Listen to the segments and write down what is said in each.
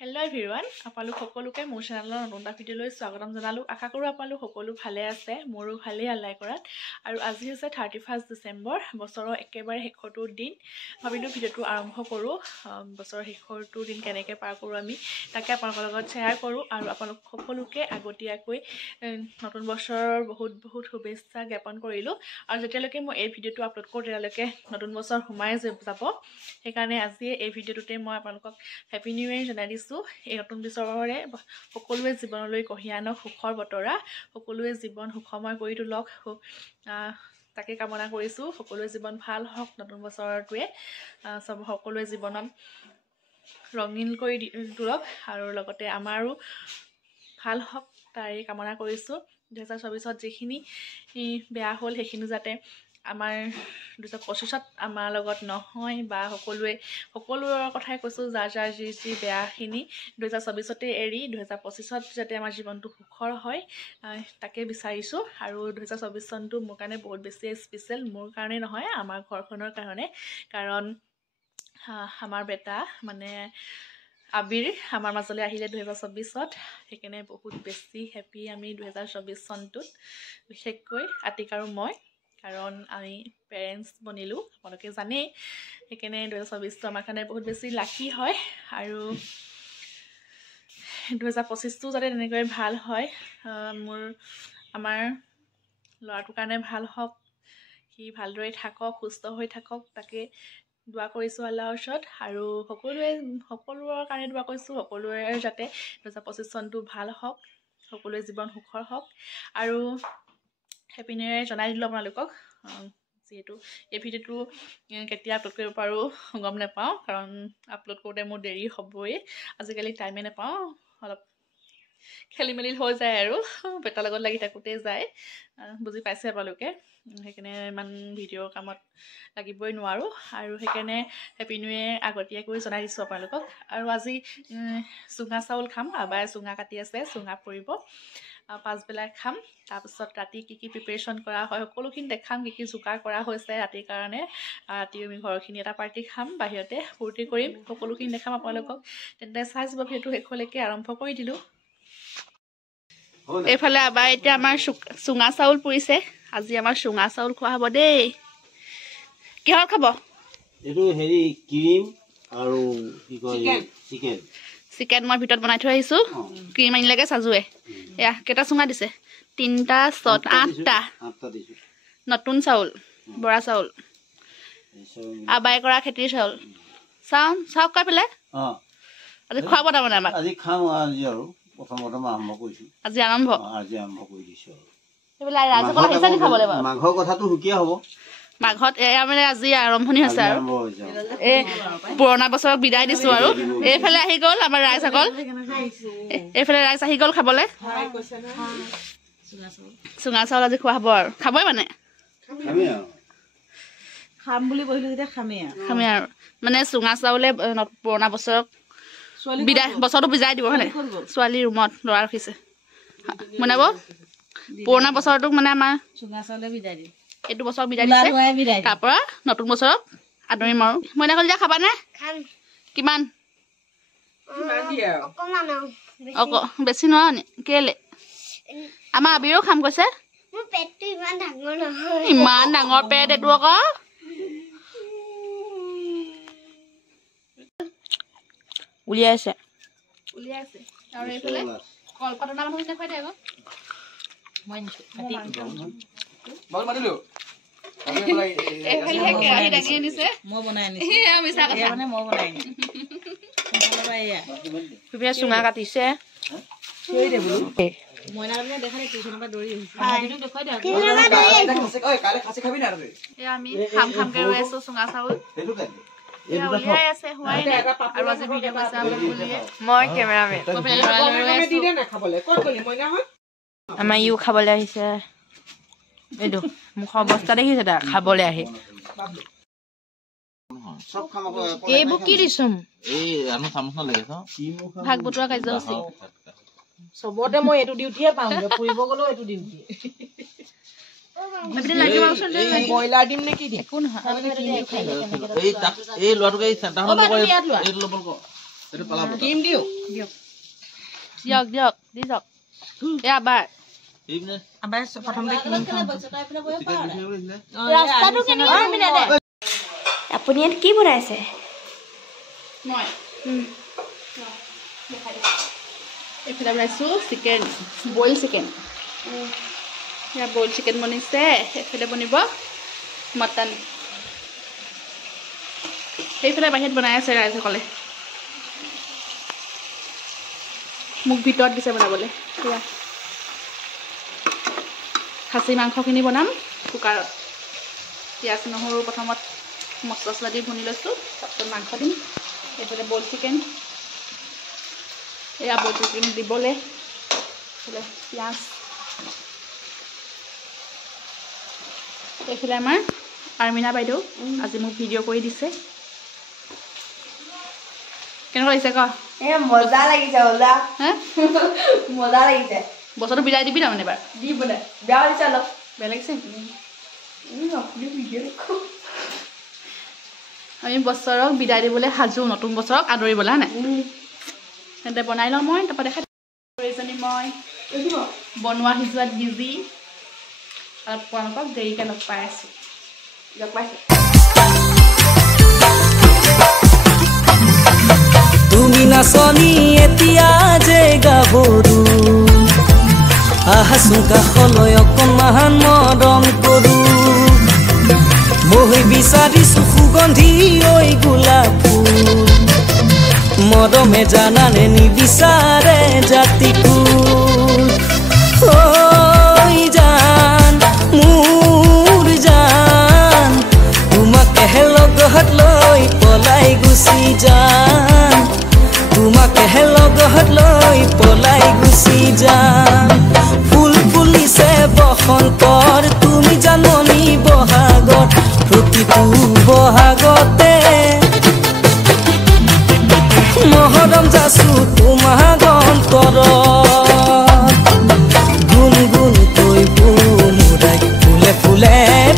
Hello everyone, আপোনালোক সকলোকে মোৰ চেনেলৰ নতুন এটা ভিডিঅ'লৈ স্বাগতম জনালো। আশা কৰোঁ আপোনালোক সকলো ভালে আছে, মোৰো ভালেই আল্লাই কৰাত। আৰু আজি হৈছে 31 ডিচেম্বৰ, বছৰৰ একেবাৰে শেষৰটো দিন। ভাবিলোঁ ভিডিঅ'টো আৰম্ভ কৰোঁ, বছৰৰ শেষৰটো দিন কেনেকৈ পাৰ কৰোঁ আমি তাকে আপোনালোকৰ লগত শ্বেয়াৰ কৰোঁ। আৰু আপোনালোক সকলোকে আগতীয়াকৈ নতুন বছৰৰ বহুত শুভেচ্ছা জ্ঞাপন কৰিলোঁ। আৰু যেতিয়ালৈকে মই এই ভিডিঅ'টো আপলোড কৰোঁ তেতিয়ালৈকে নতুন বছৰ সোমাই যাব। সেইকাৰণে আজি এই ভিডিঅ'টোতে মই আপোনালোকক হেপী নিউ ইয়েৰ জনাই দিছোঁ। এই নতুন বছৰৰে সকলোৱে জীৱনলৈ কঢ়িয়াই আনক সুখৰ বতৰা, সকলোৱে জীৱন সুখময় কৰি তোলক, তাকে কামনা কৰিছোঁ। সকলোৱে জীৱন ভাল হওক, নতুন বছৰটোৱে সকলোৱে জীৱনত ৰঙীন কৰি তোলক আৰু লগতে আমাৰো ভাল হওক তাৰে কামনা কৰিছোঁ। 2024ত যিখিনি বেয়া হ'ল সেইখিনি যাতে আমাৰ 2025ত আমাৰ লগত নহয়, বা সকলোৰে কথাই কৈছোঁ, যাৰ যি বেয়াখিনি 2024তে এৰি 2025ত যাতে আমাৰ জীৱনটো সুখৰ হয় তাকে বিচাৰিছোঁ। আৰু 2024 চনটো মোৰ কাৰণে বহুত বেছি স্পেচিয়েল, মোৰ কাৰণে নহয়, আমাৰ ঘৰখনৰ কাৰণে। কাৰণ আমাৰ বেটা মানে আবিৰ আমাৰ মাজলৈ আহিলে 2024ত, সেইকাৰণে বহুত বেছি হেপী আমি 2024 চনটোত, বিশেষকৈ আতিক আৰু মই, কাৰণ আমি পেৰেণ্টছ বনিলোঁ, আপোনালোকে জানেই। সেইকাৰণে 2024টো আমাৰ কাৰণে বহুত বেছি লাকি হয়। আৰু 2025টো যাতে তেনেকৈ ভাল হয়, আমাৰ ল'ৰাটোৰ কাৰণে ভাল হওক, সি ভালদৰে থাকক, সুস্থ হৈ থাকক, তাকে দোৱা কৰিছোঁ আল্লাহৰ ওচৰত। আৰু সকলোৰে কাৰণে দোৱা কৰিছোঁ, সকলোৰে যাতে 2025 চনটো ভাল হওক, সকলোৱে জীৱন সুখৰ হওক। আৰু হেপী নিউ ইয়েৰ জনাই দিলোঁ আপোনালোকক। যিহেতু এই ভিডিঅ'টো কেতিয়া আপলোড কৰিব পাৰোঁ গম নাপাওঁ, কাৰণ আপলোড কৰোঁতে মোৰ দেৰি হ'বই, আজিকালি টাইমে নাপাওঁ, অলপ খেলি মেলি হৈ যায় আৰু বেটাৰ লগত লাগি থাকোঁতেই যায়, বুজি পাইছে আপোনালোকে। সেইকাৰণে ইমান ভিডিঅ'ৰ কামত লাগিবই নোৱাৰোঁ, আৰু সেইকাৰণে হেপী নিউ ইয়েৰ আগতীয়াকৈ জনাই দিছোঁ আপোনালোকক। আৰু আজি চুঙা চাউল খাম, আবাই চুঙা কাটি আছে, চুঙা পৰিব, পাছবেলাই খাম। তাৰপিছত ৰাতি কি প্ৰিপেৰেশ্যন কৰা হয় সকলোখিনি দেখাম, কি যোগাৰ কৰা হৈছে ৰাতিৰ কাৰণে। ৰাতি আমি ঘৰখিনি এটা পাৰ্টি খাম, বাহিৰতে ফূৰ্তি কৰিম, সকলোখিনি দেখাম আপোনালোকক। তেন্তে চাই যাব ভিডিঅ'টো শেষলৈকে, আৰম্ভ কৰি দিলোঁ। এইফালে আবাই এতিয়া আমাৰ চুঙা চাউল পুৰিছে, আজি আমাৰ চুঙা চাউল খোৱা হ'ব দেই। কিহত খাব? এইটো হেৰি ক্ৰীম আৰু কি কয় চিকেন মই ভিতৰত বনাই থৈ আহিছোঁ। ক্ৰীম আনিলেগে চাজুৱে। এয়া কেইটা চুঙা দিছে? 3টা 8টা নতুন চাউল, বৰা চাউল, আবাই কৰা খেতিৰ চাউল। চাওক কৈ পেলাই আজি খুৱাব তাৰমানে আমাক। আজি খাম, আজি আৰু প্ৰথম আৰম্ভ কৰিছোঁ, আজি আৰম্ভ কৰি দিছোঁ। মাঘৰ কথাটো সুকীয়া হ'ব, মাঘত এয়া মানে আজি আৰম্ভণি হৈছে। আৰু এই পুৰণা বছৰক বিদায় দিছোঁ। আৰু এইফালে আহি গ'ল আমাৰ ৰাইজসকল, এইফালে ৰাইজ আহি গ'ল খাবলৈ। চুঙা চাউল আজি খোৱা হ'ব, আৰু খাবই মানে খাম বুলি বহিলোঁ যেতিয়া খামেই আৰু মানে চুঙা চাউলে পুৰণা বছৰক বিদায়, বছৰটো বিদায় দিব হয়নে? ছোৱালী ৰুমত ল'ৰা ৰাখিছে বনাব, পুৰণা বছৰটোক মানে আমাৰ চুঙা চাউলে বিদায় দিম, এইটো বছৰক বিদায় দিছে, তাৰ পৰা নতুন বছৰক আদৰিম। আৰু মইনা কলিজা খাবানে? কিমান? বেছি নহয় নি? কেলে? আমাৰ আবিৰেও খাম কৈছে। ইমান ডাঙৰ পেট এইটো আকৌ। উলিয়াইছে। আৰু এইফালে কলপাতনা মানুহ দেখুৱাই দে আকৌ। মই চুঙা কাটিছে, আমি খাম খামকে ৰৈ আছো চুঙা চাউল। আমাৰ ইও খাবলৈ আহিছে, এইটো মুখৰ অৱস্থা দেখিছে তাক খাবলৈ আহি। এইবোৰ কি দিছোম? ভাগ বতৰা কাৰ্যসূচী চবতে মই এইটো ডিউটিয়ে পাওঁ, ফুৰিব গ'লেও এইটো ডিউটি। ব্ৰইলাৰ দিম নে কি দিম? এই ল'ৰাটোকে ক্ৰীম দিওঁ দিয়ক দিয়ক দি যাওক এয়া বাৰ আবাৰ প্ৰথমতে ক্ৰীম আপুনি ইয়াত কি বনাইছে মই এইফালে বনাইছোঁ চিকেন বইল চিকেন এয়া বইল চিকেন বনিছে এইফালে বনিব মটন সেইফালে বাহিৰত বনাই আছে ৰাইজসকলে মোক ভিতৰত দিছে বনাবলৈ এয়া খাচী মাংসখিনি বনাম কুকাৰত পিঁয়াজ নহৰু প্ৰথমত মছলা চছলা দি ভুনি লৈছোঁ তাৰপিছত মাংস দিম এইফালে বইল চিকেন এয়া বইল চিকেন দিবলৈ এইফালে পিঁয়াজ এইফালে আমাৰ আৰ্মিনা বাইদেউ আজি মোক ভিডিঅ' কৰি দিছে কেনেকুৱা লাগিছে ক মজা লাগিছে মজা হা মজা লাগিছে বছৰটো বিদায় দিবি তাৰমানে এবাৰ দি বোলে বেয়া লাগিছে অলপ বেয়া লাগিছে আপুনি ভিডিঅ' দেখো আমি বছৰক বিদায় দিবলৈ সাজু নতুন বছৰক আদৰিবলৈ হয় নাই তেন্তে বনাই লওঁ মই তাৰপৰা দেখা এজনী মই বনোৱা সিজোৱাত বিজি আৰু আপোনালোকক দেৰিকৈ লগ পাই আছোঁ লগ পাইছোঁ তুমি নাচনি এতিয়া যে গাভৰু আহাচোন কাষলৈ অকণমান মৰম কৰো মই বিচাৰিছো সুগন্ধি ঐ গোলাপ ফুল মৰমে জানানে নিবিচাৰে জাতি ফুল ঐ জান মোৰ জান তোমাকে লগত লৈ পলাই গুচি যাম তোমাকে লগত লৈ পলাই গুচি যাম ফুল ফুলিছে বসন্তৰ তুমি জাননি বহাগত প্ৰতিটো বহাগতে মহৰম যাছো তোমাৰ অন্তৰত গুণ গুণকৈ বুমুৰাই ফুলে ফুলে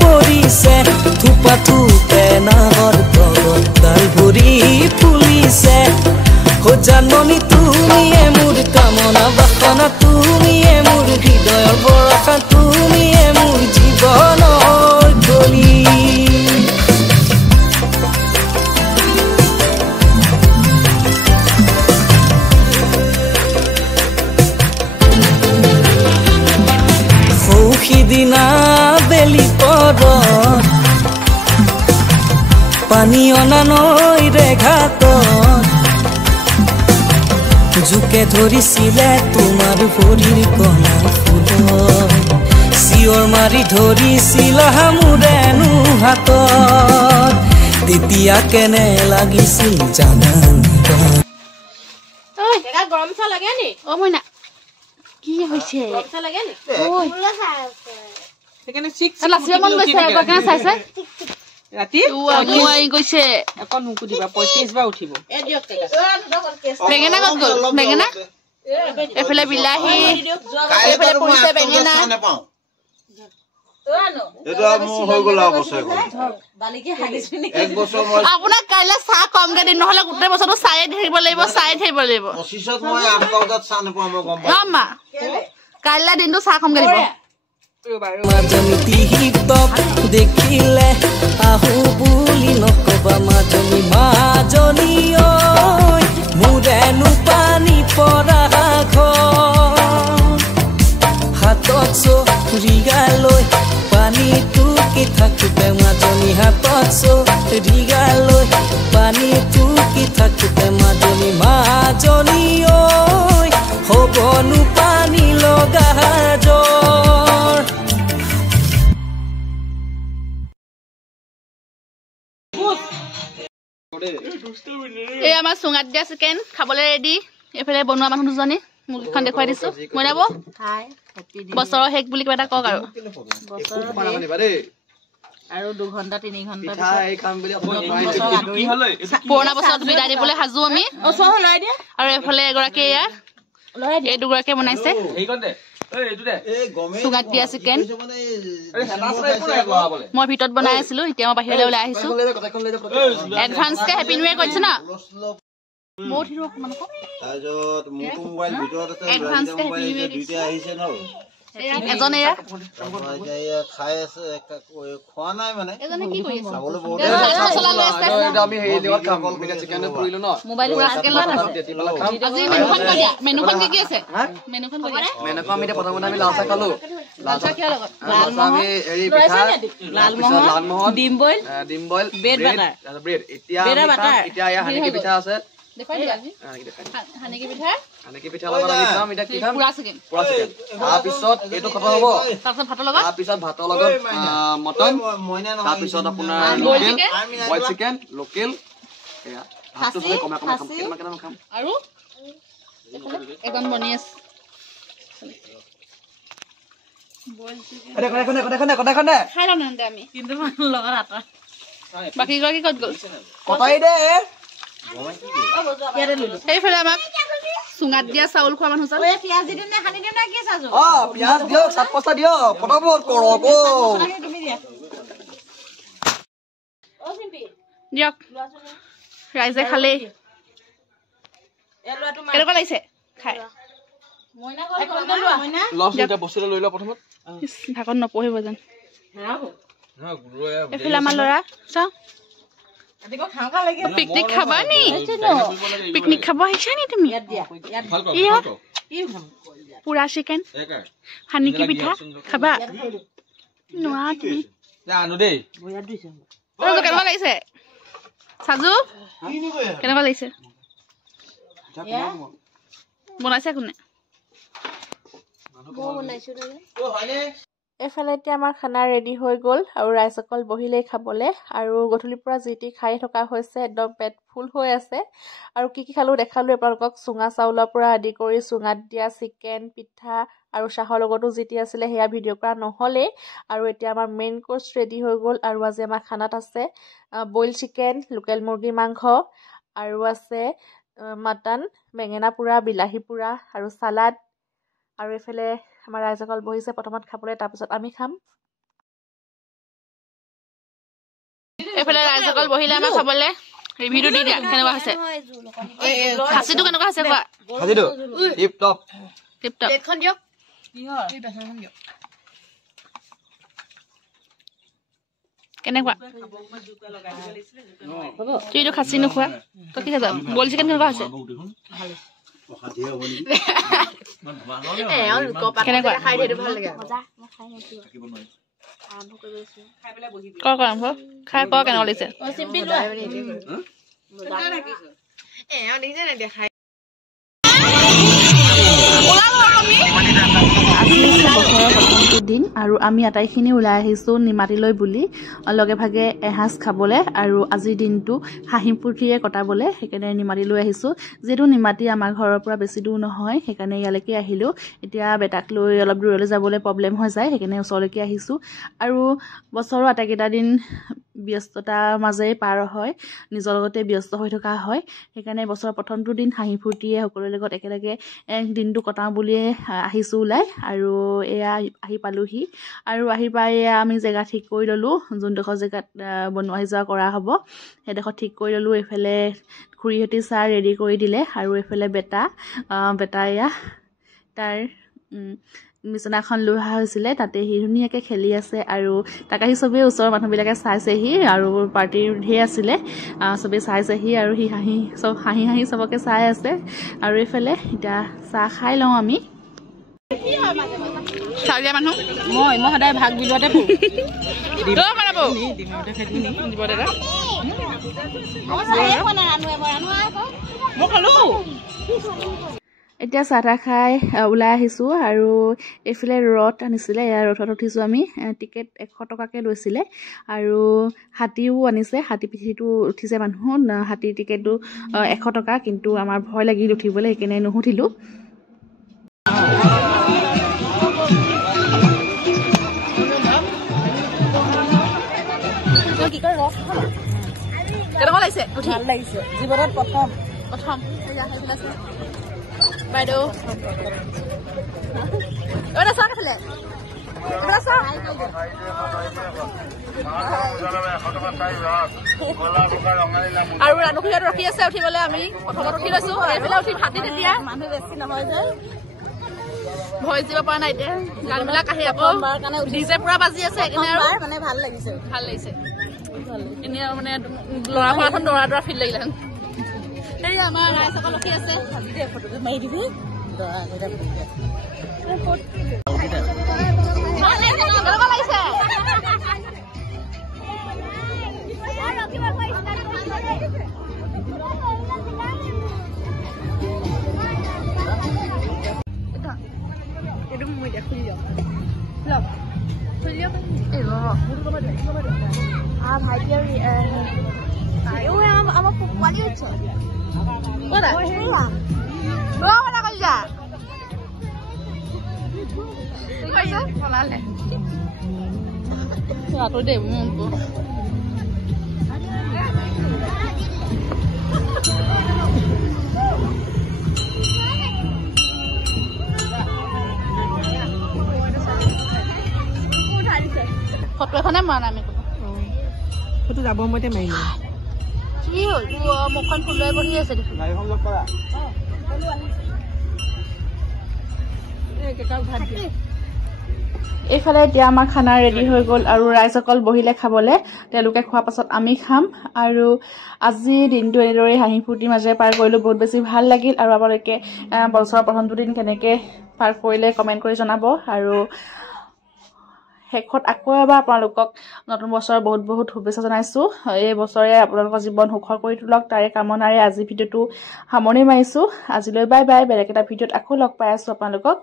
পৰিছে থোপা থোপে নাহৰ তলত ডাল ভৰি ফুলিছে জাননি তুমিয়ে মোৰ কামনা বাসনা তুমিয়ে মোৰ হৃদয়ৰ বৰষা তুমিয়ে মোৰ জীৱনৰ গলি সৌখিদিনা বেলি পৰত পানী অনা নৈ ৰেঘাটত জোকে ধৰিছিলে তোমাৰ ভৰিৰ কণা ফুল চিঞৰ মাৰি ধৰিছিলা মোৰেনো হাতত তেতিয়া কেনে লাগিছিল জানানে গৰম চাহ লাগে নি অ' মইনা কি হৈছে গৰম চাহ লাগে নি সেইকাৰণে লাচিব মন গৈছে আকৌ কেনে চাইছে ৰাতি গৈছে অকণ মোকো দিবা 35 বাৰ উঠিব বেঙেনা ক'ত গ'ল বেঙেনা এইফালে বিলাহী এইফালে পৰিছে বেঙেনা আপোনাক কাইলৈ চাহ কমকে দিম নহ'লে গোটেই বছৰটো চায়ে থাকিব লাগিব মা কাইলৈ দিনটো চাহ কমকে দিব মাজনী দেখিলে আহো বুলি নকবা মাজনী মাজনী ঐ মোৰেনো পানী পৰা হাতত চৰিগালৈ পানীটো কি থাকোতে মাজনী হাতত চৰিগালৈ পানীটো কি থাকোতে মাজনী মাজনী ঐ হ'বনো পানী লগা জ্বৰ এই আমাৰ চুঙাত দিয়া চিকেন খাবলৈ ৰেডি এইফালে বনোৱা মানুহ দুজনী মুখখন দেখুৱাই দিছো মই যাব বছৰৰ শেষ বুলি কিবা এটা কওক আৰু 2 ঘণ্টা 3 ঘণ্টা পুৰণা বছৰত বিদায় দিবলৈ সাজু আমি আৰু এইফালে এগৰাকী এয়া এই দুগৰাকীয়ে বনাইছে চুঙাত দিয়া চিকেন মই ভিতৰত বনাই আছিলো এতিয়া মই বাহিৰলৈ ওলাই আহিছো এডভান্সকে হেপী নিউ ইয়েৰ কৈছো না বহুত হিৰো অকমান কম তাৰপিছত মোৰটো মোবাইল ভিতৰত আছে Advance তে মোবাইল happy দুইটা আহিছে ন এজন এয়া খাই আছে খোৱা নাই মানে এজনে কি কৰি আছে চাবলৈ বহুত আমি হেৰি লগত খাম মিনা চিকেন পৰিলো ন মোবাইল পুৰা চিকেন লৈ খাম আজি মেনুখন কৈ দিয়া মেনুখন কি আছে মেনুখন কৈ দিয়া মেনুখন আমি প্ৰথমতে আমি লাল চাহ খালো লাল চাহ কিহৰ লগত আমি হেৰি পিঠা লালমোহন ডিম বইল ব্ৰেড বাটাৰ ব্ৰেড এতিয়া এয়া হানিকি পিঠা আছে দেখাই দিয়া হানিকি পিঠা লগত আমি খাম এতিয়া কি খাম পুৰা চিকেন তাৰপিছত এইটো খতম হ'ব তাৰপিছত ভাতৰ লগত তাৰপিছত ভাতৰ লগত মটন তাৰপিছত আপোনাৰ বইল চিকেন লোকেল এয়া ভাতটো সবে কমা খাম আৰু এজন বনি আছে খাই লওঁ নহ'লে আমি কিন্তু লগত আটা বাকী গৰাকী ক'ত গ'ল কটাই দে সেইফালে আমাক চুঙাত দিয়া চাউল খোৱা মানুহ চাউল পিয়াজ দি দিম নে সানি দিম নে কি চাজো পিয়াজ দিয়ক চাট পচা দিয়ক পটাপট কৰক দিয়ক ৰাইজে খালেই কেনেকুৱা লাগিছে খাই বস্তুটো লৈ লোৱা প্ৰথমত ঢাকত নপঢ়িব যেন এইফালে আমাৰ ল'ৰা চাওঁ পিকনিক খাবা নি পিকনিক খাব আহিছা নি তুমি পুৰা চিকেন হানিকি পিঠা খাবা নোৱাৰা তুমি কেনেকুৱা লাগিছে চাজু কেনেকুৱা লাগিছে বনাইছে কোনে এইফালে এতিয়া আমাৰ খানা ৰেডি হৈ গ'ল আৰু ৰাইজসকল বহিলেই খাবলৈ আৰু গধূলিৰ পৰা যি টি খাই থকা হৈছে একদম পেট ফুল হৈ আছে আৰু কি কি খালোঁ দেখালোঁ আপোনালোকক চুঙা চাউলৰ পৰা আদি কৰি চুঙাত দিয়া চিকেন পিঠা আৰু চাহৰ লগতো যি টি আছিলে সেয়া ভিডিঅ' কৰা নহ'লেই আৰু এতিয়া আমাৰ মেইন কোৰ্চ ৰেডি হৈ গ'ল আৰু আজি আমাৰ খানাত আছে বইল চিকেন লোকেল মুৰ্গী মাংস আৰু আছে মাটন বেঙেনা পোৰা বিলাহী পোৰা আৰু চালাড আৰু এইফালে আমাৰ ৰাইজসকল বহিছে প্ৰথমত খাবলৈ তাৰপিছত আমি খাম এইফালে ৰাইজসকল বহিলে আমাৰ খাবলৈ ৰিভিউটো দি দিয়া কেনেকুৱা হৈছে খাচীটো কেনেকুৱা হৈছে কোৱা খাচীটো টিপ টপ প্লেটখন দিয়ক কেনেকুৱা তুমিতো খাচী নোখোৱা তই কি খাইছ বইল চিকেন কেনেকুৱা হৈছে কেনেকুৱা আৰম্ভ খাই ক কেনেকুৱা লাগিছে দিন আৰু আমি আটাইখিনি ওলাই আহিছোঁ নিমাতিলৈ বুলি লগে ভাগে এসাঁজ খাবলৈ আৰু আজিৰ দিনটো হাঁহি ফূৰ্তিৰে কটাবলৈ সেইকাৰণে নিমাতিলৈ আহিছোঁ যিহেতু নিমাতি আমাৰ ঘৰৰ পৰা বেছি দূৰ নহয় সেইকাৰণে ইয়ালৈকে আহিলোঁ এতিয়া বেটাক লৈ অলপ দূৰলৈ যাবলৈ প্ৰব্লেম হৈ যায় সেইকাৰণে ওচৰলৈকে আহিছোঁ আৰু বছৰৰ আটাইকেইটা দিন ব্যস্ততাৰ মাজেৰে পাৰ হয় নিজৰ লগতে ব্যস্ত হৈ থকা হয় সেইকাৰণে বছৰৰ প্ৰথমটো দিন হাঁহি ফূৰ্তিৰে সকলোৰে লগত একেলগে দিনটো কটাওঁ বুলিয়ে আহিছোঁ ওলাই আৰু এয়া আহি পালোহি আৰু আহি পাই আমি জেগা ঠিক কৰি ল'লোঁ যোনডোখৰ জেগাত বনোৱা সিজোৱা কৰা হ'ব সেইডোখৰ ঠিক কৰি ল'লোঁ এইফালে খুৰীহঁতে চাহ ৰেডি কৰি দিলে আৰু এইফালে বেটা এয়া তাৰ বিচনাখন লৈ অহা হৈছিলে তাতে সি ধুনীয়াকৈ খেলি আছে আৰু তাক আহি চবেই ওচৰৰ মানুহবিলাকে চাইছেহি আৰু পাৰ্টিৰ ধেৰ আছিলে চবেই চাইছেহি আৰু সি হাঁহি চবকে চাই আছে আৰু এইফালে এতিয়া চাহ খাই লওঁ আমি চাউলীয়া মানুহ মই সদায় ভাগ বিলোৱাতে এতিয়া চাহ তাহ খাই ওলাই আহিছোঁ আৰু এইফালে ৰথ আনিছিলে এয়া ৰথত উঠিছোঁ আমি টিকেট 100 টকাকৈ লৈছিলে আৰু হাতীও আনিছে হাতী পিঠিটো উঠিছে মানুহ হাতীৰ টিকেটটো 100 টকা কিন্তু আমাৰ ভয় লাগিল উঠিবলৈ সেইকাৰণে নুঠিলোঁ কেনেকুৱা লাগিছে ভাল লাগিছে জীৱনত প্ৰথম বাইদেউ চাহ খাইছিলে আৰু ৰাণুখীৰত ৰখি আছে উঠিবলৈ আমি প্ৰথমত উঠি লৈছো এইফালে উঠি ভাতি তেতিয়া মানুহ বেছি নহয় যে ভয় দিব পৰা নাই এতিয়া গানবিলাক আহি আকৌ ডিজে পুৰা বাজি আছে সেইকাৰণে আৰু মানে ভাল লাগিছে এনেই আৰু মানে ল'ৰা পৰাখন দৌৰা দৌৰা ফিল লাগিলে এই আমাৰ ৰাইজসকল ৰখি আছে মাৰি দিবি ফটো এখনে মৰা নাই আমি ফটো যাব সময়তে মাৰিলো কি হ'ল মুখখন ফুল লৈ বহি আছে দেখোন এইফালে এতিয়া আমাৰ খানা ৰেডি হৈ গ'ল আৰু ৰাইজসকল বহিলে খাবলৈ তেওঁলোকে খোৱাৰ পাছত আমি খাম আৰু আজি দিনটো এনেদৰে হাঁহি ফূৰ্তিৰ মাজেৰে পাৰ কৰিলোঁ বহুত বেছি ভাল লাগিল আৰু আপোনালোকে বছৰৰ প্ৰথমটো দিন কেনেকৈ পাৰ কৰিলে কমেণ্ট কৰি জনাব আৰু শেষত আকৌ এবাৰ আপোনালোকক নতুন বছৰৰ বহুত বহুত শুভেচ্ছা জনাইছোঁ এই বছৰে আপোনালোকৰ জীৱন সুখৰ কৰি তোলক তাৰে কামনাৰে আজি ভিডিঅ'টো সামৰণি মাৰিছোঁ আজিলৈ বাই বাই বেলেগ এটা ভিডিঅ'ত আকৌ লগ পাই আছোঁ আপোনালোকক